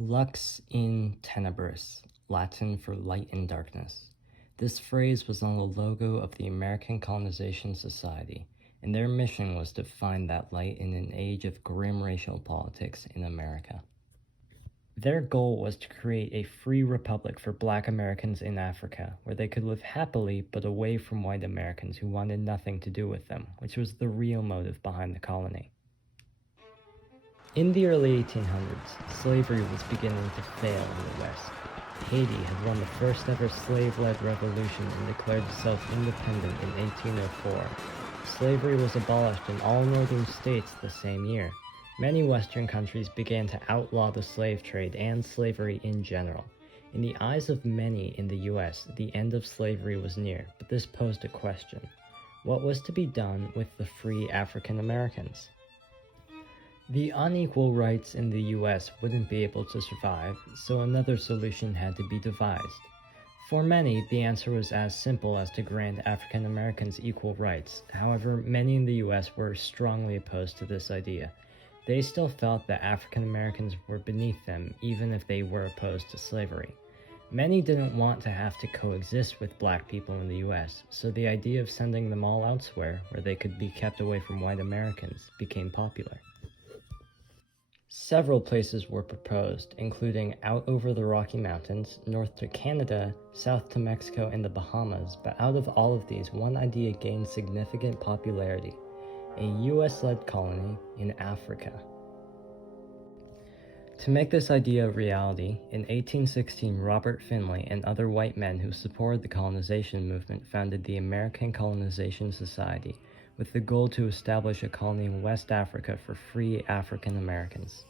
Lux in Tenebris, Latin for light in darkness. This phrase was on the logo of the American Colonization Society, and their mission was to find that light in an age of grim racial politics in America. Their goal was to create a free republic for Black Americans in Africa, where they could live happily but away from white Americans who wanted nothing to do with them, which was the real motive behind the colony. In the early 1800s, slavery was beginning to fail in the West. Haiti had won the first ever slave-led revolution and declared itself independent in 1804. Slavery was abolished in all northern states the same year. Many Western countries began to outlaw the slave trade and slavery in general. In the eyes of many in the US, the end of slavery was near, but this posed a question. What was to be done with the free African Americans? The unequal rights in the US wouldn't be able to survive, so another solution had to be devised. For many, the answer was as simple as to grant African Americans equal rights. However, many in the US were strongly opposed to this idea. They still felt that African Americans were beneath them, even if they were opposed to slavery. Many didn't want to have to coexist with Black people in the US, so the idea of sending them all elsewhere, where they could be kept away from white Americans, became popular. Several places were proposed, including out over the Rocky Mountains, north to Canada, south to Mexico and the Bahamas, but out of all of these, one idea gained significant popularity: a US-led colony in Africa. To make this idea a reality, in 1816 Robert Finley and other white men who supported the colonization movement founded the American Colonization Society, with the goal to establish a colony in West Africa for free African Americans.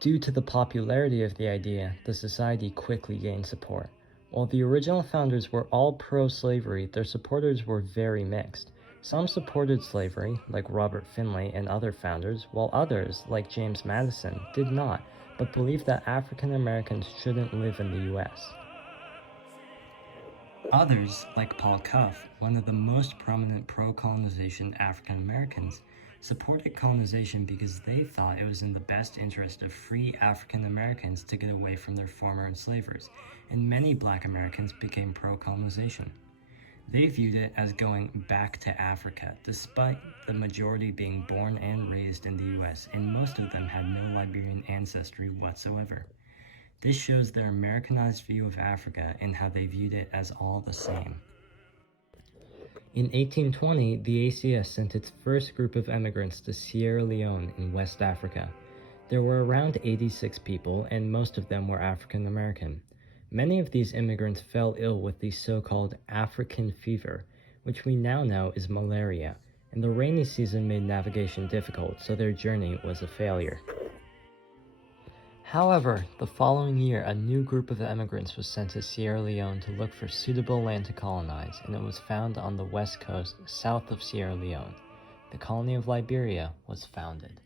Due to the popularity of the idea, the society quickly gained support. While the original founders were all pro-slavery, their supporters were very mixed. Some supported slavery, like Robert Finley and other founders, while others, like James Madison, did not, but believed that African Americans shouldn't live in the US. Others, like Paul Cuff, one of the most prominent pro-colonization African Americans, supported colonization because they thought it was in the best interest of free African Americans to get away from their former enslavers, and many Black Americans became pro-colonization. They viewed it as going back to Africa, despite the majority being born and raised in the US, and most of them had no Liberian ancestry whatsoever. This shows their Americanized view of Africa and how they viewed it as all the same. In 1820, the ACS sent its first group of immigrants to Sierra Leone in West Africa. There were around 86 people, and most of them were African American. Many of these immigrants fell ill with the so-called African fever, which we now know is malaria, and the rainy season made navigation difficult, so their journey was a failure. However, the following year, a new group of immigrants was sent to Sierra Leone to look for suitable land to colonize, and it was found on the west coast, south of Sierra Leone. The colony of Liberia was founded.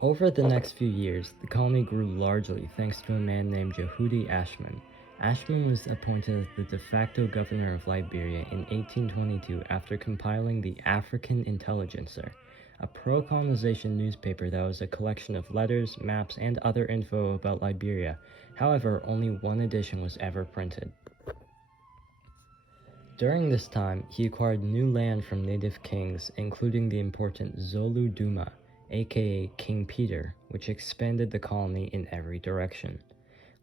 Over the next few years, the colony grew largely thanks to a man named Yehudi Ashman. Ashman was appointed as the de facto governor of Liberia in 1822 after compiling the African Intelligencer, a pro-colonization newspaper that was a collection of letters, maps, and other info about Liberia. However, only one edition was ever printed. During this time, he acquired new land from native kings, including the important Zolu Duma, aka King Peter, which expanded the colony in every direction.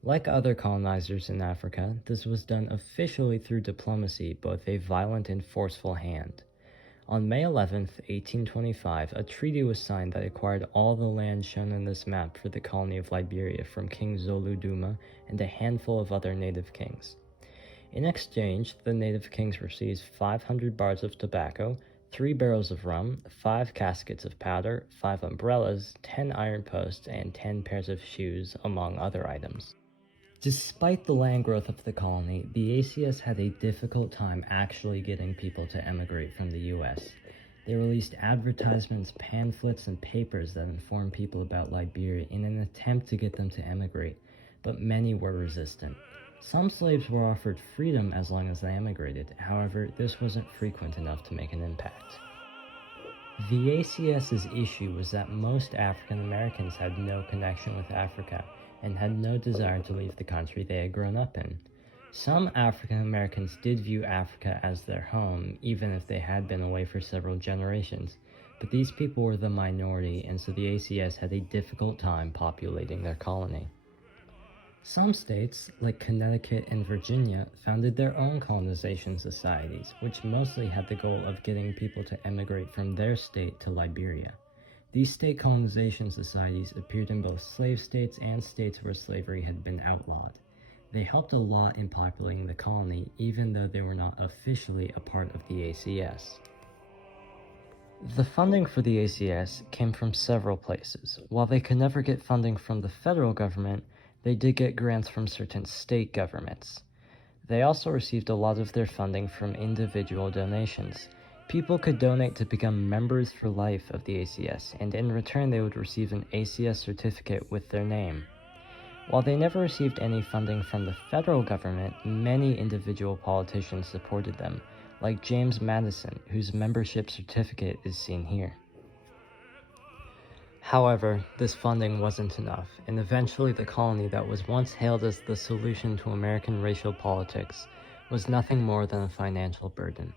Like other colonizers in Africa, this was done officially through diplomacy, both a violent and forceful hand. On May 11, 1825, a treaty was signed that acquired all the land shown in this map for the colony of Liberia from King Zolu Duma and a handful of other native kings. In exchange, the native kings received 500 bars of tobacco, 3 barrels of rum, 5 caskets of powder, 5 umbrellas, 10 iron posts, and 10 pairs of shoes, among other items. Despite the land growth of the colony, the ACS had a difficult time actually getting people to emigrate from the US. They released advertisements, pamphlets, and papers that informed people about Liberia in an attempt to get them to emigrate, but many were resistant. Some slaves were offered freedom as long as they emigrated. However, this wasn't frequent enough to make an impact. The ACS's issue was that most African Americans had no connection with Africa and had no desire to leave the country they had grown up in. Some African Americans did view Africa as their home, even if they had been away for several generations, but these people were the minority, and so the ACS had a difficult time populating their colony. Some states, like Connecticut and Virginia, founded their own colonization societies, which mostly had the goal of getting people to emigrate from their state to Liberia. These state colonization societies appeared in both slave states and states where slavery had been outlawed. They helped a lot in populating the colony, even though they were not officially a part of the ACS. The funding for the ACS came from several places. While they could never get funding from the federal government, they did get grants from certain state governments. They also received a lot of their funding from individual donations. People could donate to become members for life of the ACS, and in return they would receive an ACS certificate with their name. While they never received any funding from the federal government, many individual politicians supported them, like James Madison, whose membership certificate is seen here. However, this funding wasn't enough, and eventually the colony that was once hailed as the solution to American racial politics was nothing more than a financial burden.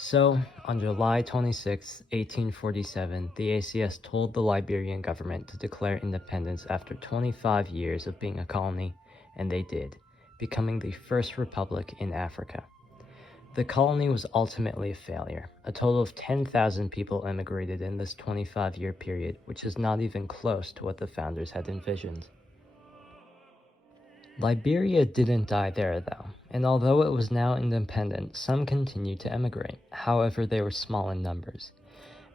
So, on July 26, 1847, the ACS told the Liberian government to declare independence after 25 years of being a colony, and they did, becoming the first republic in Africa. The colony was ultimately a failure. A total of 10,000 people immigrated in this 25-year period, which is not even close to what the founders had envisioned. Liberia didn't die there, though, and although it was now independent, some continued to emigrate. However, they were small in numbers.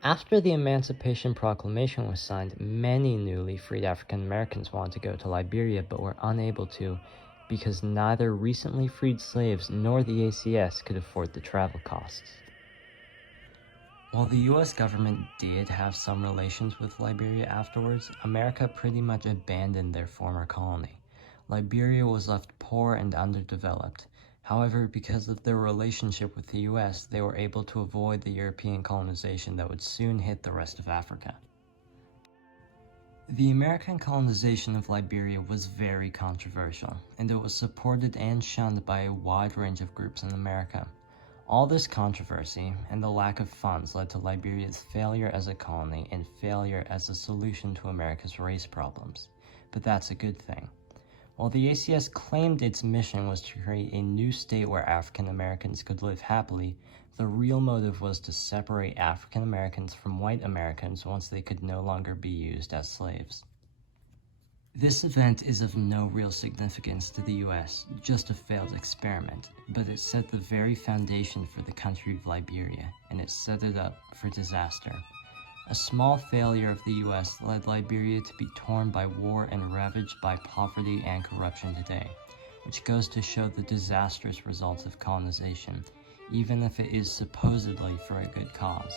After the Emancipation Proclamation was signed, many newly freed African Americans wanted to go to Liberia but were unable to because neither recently freed slaves nor the ACS could afford the travel costs. While the US government did have some relations with Liberia afterwards, America pretty much abandoned their former colony. Liberia was left poor and underdeveloped. However, because of their relationship with the US, they were able to avoid the European colonization that would soon hit the rest of Africa. The American colonization of Liberia was very controversial, and it was supported and shunned by a wide range of groups in America. All this controversy and the lack of funds led to Liberia's failure as a colony and failure as a solution to America's race problems. But that's a good thing. While the ACS claimed its mission was to create a new state where African Americans could live happily, the real motive was to separate African Americans from white Americans once they could no longer be used as slaves. This event is of no real significance to the US, just a failed experiment, but it set the very foundation for the country of Liberia, and it set it up for disaster. A small failure of the US led Liberia to be torn by war and ravaged by poverty and corruption today, which goes to show the disastrous results of colonization, even if it is supposedly for a good cause.